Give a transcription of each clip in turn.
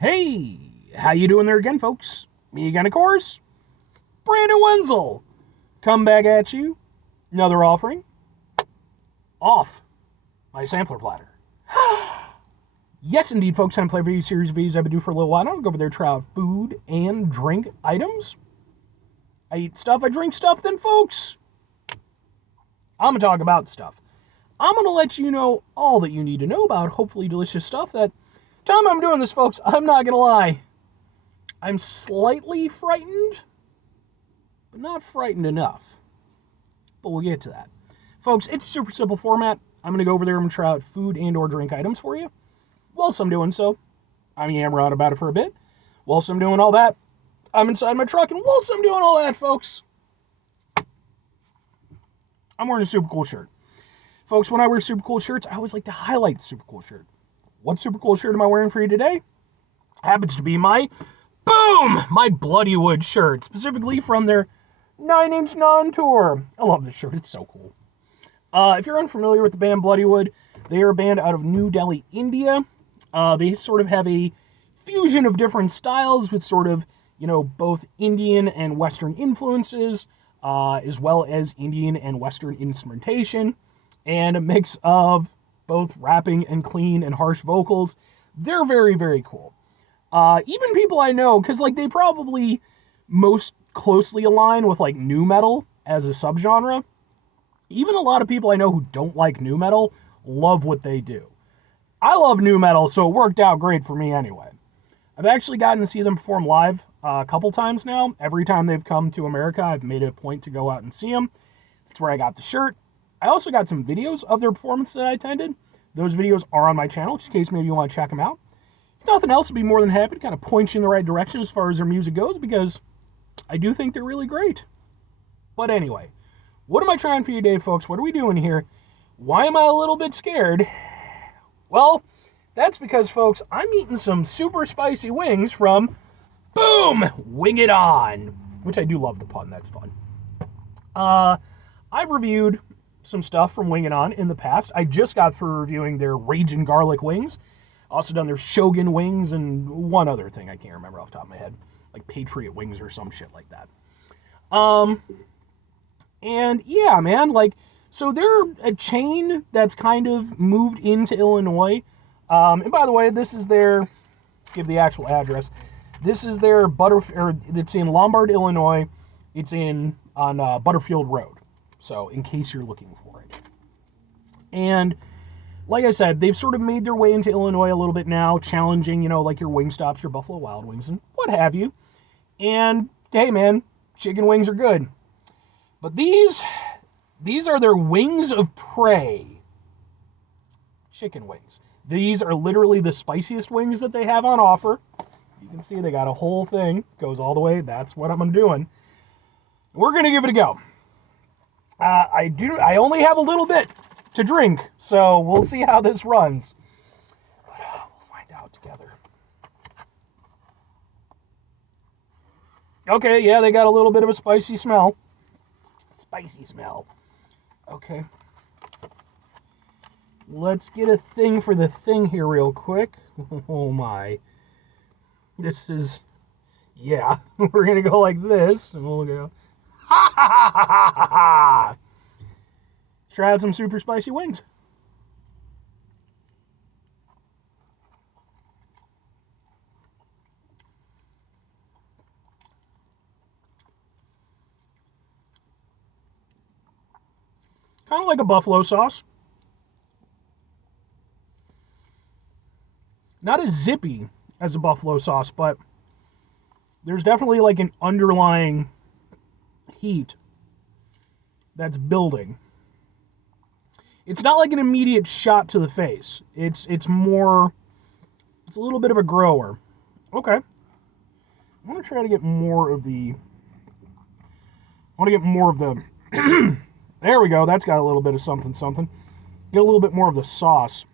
Hey, how you doing there again, folks? Me again, of course. Brandon Wenzel. Come back at you. Another offering. Off my sampler platter. Yes, indeed, folks. I'm playing video series of videos I've been doing for a little while now. I'll go over there, try out food and drink items. I eat stuff, I drink stuff, then, folks, I'm going to talk about stuff. I'm going to let you know all that you need to know about hopefully delicious stuff. That time I'm doing this, folks, I'm not going to lie. I'm slightly frightened, but not frightened enough. But we'll get to that. Folks, it's a super simple format. I'm going to go over there and try out food and or drink items for you. Whilst I'm doing so, I'm yammering on about it for a bit. Whilst I'm doing all that, I'm inside my truck, and whilst I'm doing all that, folks, I'm wearing a super cool shirt. Folks, when I wear super cool shirts, I always like to highlight the super cool shirt. What super cool shirt am I wearing for you today? Happens to be my Bloodywood shirt, specifically from their 9-inch non-tour. I love this shirt. It's so cool. If you're unfamiliar with the band Bloodywood, they are a band out of New Delhi, India. They sort of have a fusion of different styles with sort of, both Indian and Western influences, as well as Indian and Western instrumentation, and a mix of both rapping and clean and harsh vocals. They're very, very cool. Even people I know, because they probably most closely align with nu metal as a subgenre. Even a lot of people I know who don't like nu metal love what they do. I love nu metal, so it worked out great for me anyway. I've actually gotten to see them perform live a couple times now. Every time they've come to America, I've made it a point to go out and see them. That's where I got the shirt. I also got some videos of their performance that I attended. Those videos are on my channel, just in case maybe you want to check them out. If nothing else, I'd be more than happy to kind of point you in the right direction as far as their music goes, because I do think they're really great. But anyway, what am I trying for you today, folks? What are we doing here? Why am I a little bit scared? Well, that's because, folks, I'm eating some super spicy wings from Wing It On, which I do love to pun. That's fun. I've reviewed some stuff from Wing It On in the past. I just got through reviewing their Ragin' Garlic wings. Also done their Shogun wings and one other thing I can't remember off the top of my head, like Patriot wings or some shit like that. And yeah, man, so they're a chain that's kind of moved into Illinois. And by the way, this is give the actual address. This is their it's in Lombard, Illinois. It's on Butterfield Road. So in case you're looking for it. And like I said, they've sort of made their way into Illinois a little bit now, challenging, your Wingstops, your Buffalo Wild Wings, and what have you. And hey, man, chicken wings are good. But these are their wings of prey. Chicken wings. These are literally the spiciest wings that they have on offer. You can see they got a whole thing. Goes all the way. That's what I'm doing. We're going to give it a go. I only have a little bit to drink, so we'll see how this runs. But we'll find out together. Okay, yeah, they got a little bit of a spicy smell. Spicy smell. Okay. Let's get a thing for the thing here real quick. Oh my. This is... Yeah, we're going to go like this, and we'll go... Ha ha ha ha ha ha! Let's try out some super spicy wings. Kind of like a buffalo sauce. Not as zippy as a buffalo sauce, but there's definitely an underlying heat that's building. It's not like an immediate shot to the face. It's a little bit of a grower. Okay. I want to try to get more of the... There we go. That's got a little bit of something. Get a little bit more of the sauce.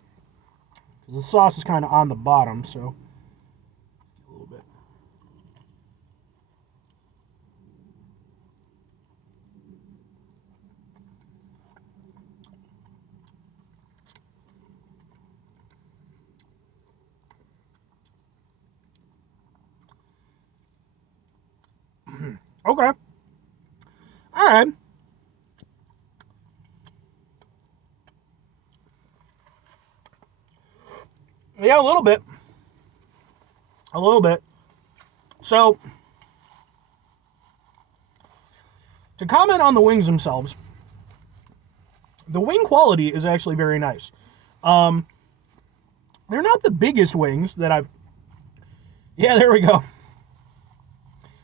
Because the sauce is kind of on the bottom, so... A little bit. Okay. All right. Yeah, a little bit. A little bit. So, to comment on the wings themselves, the wing quality is actually very nice. They're not the biggest wings that I've... Yeah, there we go.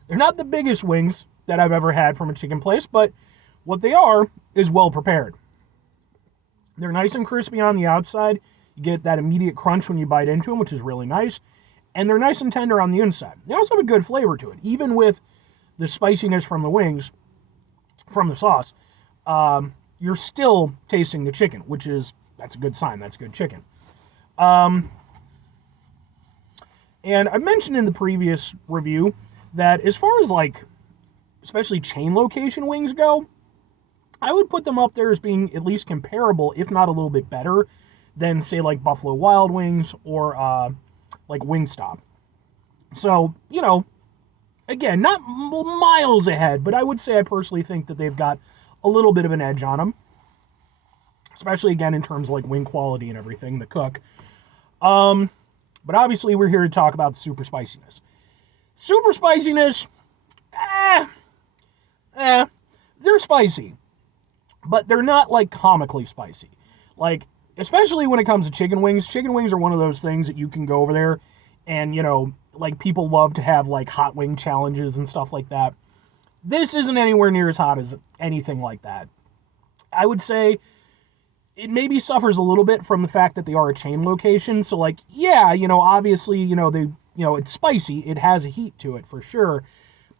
They're not the biggest wings that I've ever had from a chicken place, but what they are is well prepared. They're nice and crispy on the outside. You get that immediate crunch when you bite into them, which is really nice. And they're nice and tender on the inside. They also have a good flavor to it, even with the spiciness from the wings, from the sauce. You're still tasting the chicken, that's a good sign. That's good chicken. And I mentioned in the previous review that as far as like, especially chain location wings go, I would put them up there as being at least comparable, if not a little bit better, than say like Buffalo Wild Wings or like Wingstop. So, again, not miles ahead, but I would say I personally think that they've got a little bit of an edge on them. Especially, again, in terms of like wing quality and everything, the cook. But obviously we're here to talk about super spiciness. Super spiciness, they're spicy. But they're not like comically spicy. Like, especially when it comes to chicken wings. Chicken wings are one of those things that you can go over there and, like people love to have like hot wing challenges and stuff like that. This isn't anywhere near as hot as anything like that. I would say it maybe suffers a little bit from the fact that they are a chain location. So like, yeah, obviously, it's spicy. It has a heat to it for sure.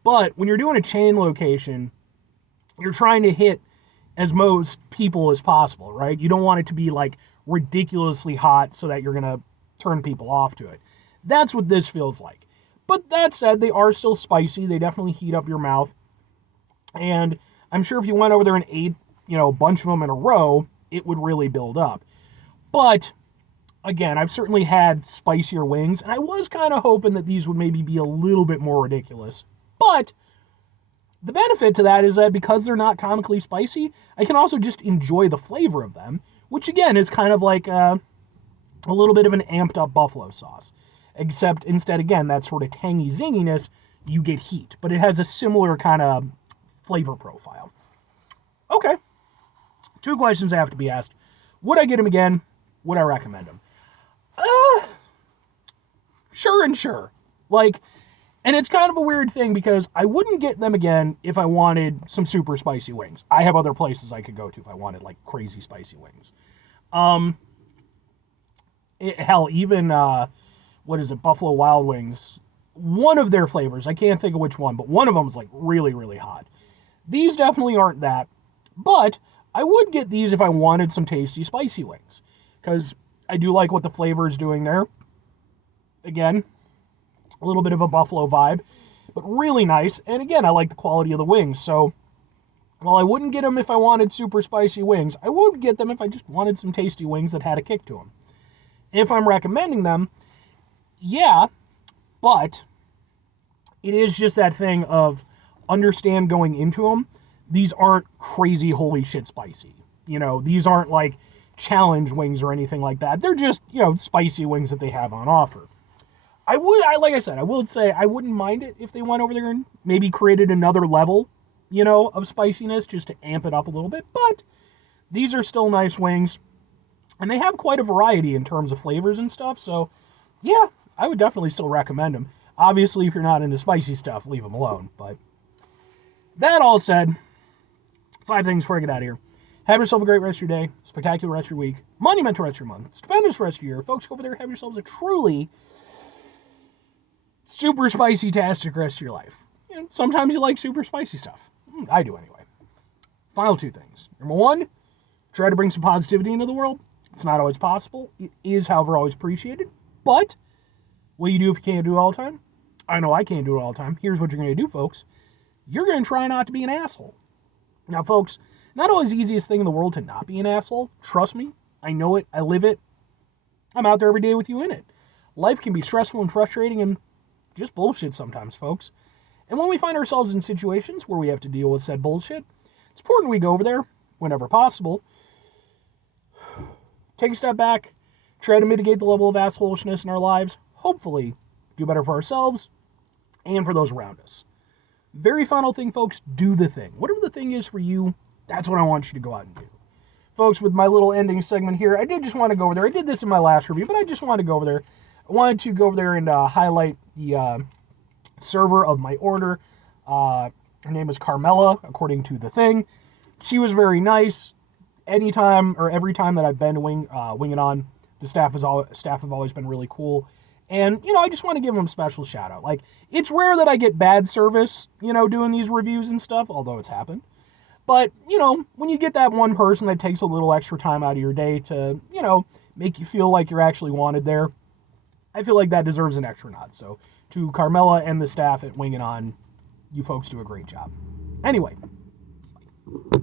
But when you're doing a chain location, you're trying to hit as most people as possible, right? You don't want it to be like ridiculously hot so that you're going to turn people off to it. That's what this feels like. But that said, they are still spicy. They definitely heat up your mouth. And I'm sure if you went over there and ate, a bunch of them in a row, it would really build up. But again, I've certainly had spicier wings, and I was kind of hoping that these would maybe be a little bit more ridiculous. But the benefit to that is that because they're not comically spicy, I can also just enjoy the flavor of them, which again is kind of like a little bit of an amped up buffalo sauce. Except instead, again, that sort of tangy zinginess, you get heat. But it has a similar kind of flavor profile. Okay. 2 questions have to be asked. Would I get them again? Would I recommend them? Sure and sure. Like, and it's kind of a weird thing because I wouldn't get them again if I wanted some super spicy wings. I have other places I could go to if I wanted like crazy spicy wings. Hell, even Buffalo Wild Wings. One of their flavors, I can't think of which one, but one of them is like really, really hot. These definitely aren't that, but I would get these if I wanted some tasty spicy wings, because I do like what the flavor is doing there. Again, a little bit of a buffalo vibe, but really nice. And again, I like the quality of the wings. So while I wouldn't get them if I wanted super spicy wings, I would get them if I just wanted some tasty wings that had a kick to them. If I'm recommending them, yeah, but it is just that thing of understand going into them, these aren't crazy holy shit spicy. These aren't like challenge wings or anything like that. They're just, spicy wings that they have on offer. Like I said, I would say I wouldn't mind it if they went over there and maybe created another level, of spiciness just to amp it up a little bit. But these are still nice wings, and they have quite a variety in terms of flavors and stuff. So, yeah, I would definitely still recommend them. Obviously, if you're not into spicy stuff, leave them alone. But that all said, 5 things before I get out of here. Have yourself a great rest of your day, spectacular rest of your week, monumental rest of your month, stupendous rest of your year. Folks, go over there, have yourselves a truly super spicy-tastic rest of your life. Sometimes you like super spicy stuff. I do anyway. Final 2 things. Number 1, try to bring some positivity into the world. It's not always possible. It is, however, always appreciated. But what do you do if you can't do it all the time? I know I can't do it all the time. Here's what you're going to do, folks. You're going to try not to be an asshole. Now, folks, not always the easiest thing in the world to not be an asshole. Trust me. I know it. I live it. I'm out there every day with you in it. Life can be stressful and frustrating and just bullshit sometimes, folks. And when we find ourselves in situations where we have to deal with said bullshit, it's important we go over there whenever possible, take a step back, try to mitigate the level of assholishness in our lives, hopefully do better for ourselves and for those around us. Very final thing, folks, do the thing. Whatever the thing is for you, that's what I want you to go out and do. Folks, with my little ending segment here, I did just want to go over there. I did this in my last review, but I just wanted to go over there. I wanted to go over there and highlight the server of my order. Her name is Carmela, according to the thing. She was very nice. Anytime or every time that I've been to Wing It On, the staff have always been really cool. And, I just want to give them a special shout out. Like, it's rare that I get bad service, doing these reviews and stuff, although it's happened. But, when you get that one person that takes a little extra time out of your day to, make you feel like you're actually wanted there, I feel like that deserves an extra nod. So, to Carmela and the staff at Wing It On, you folks do a great job. Anyway.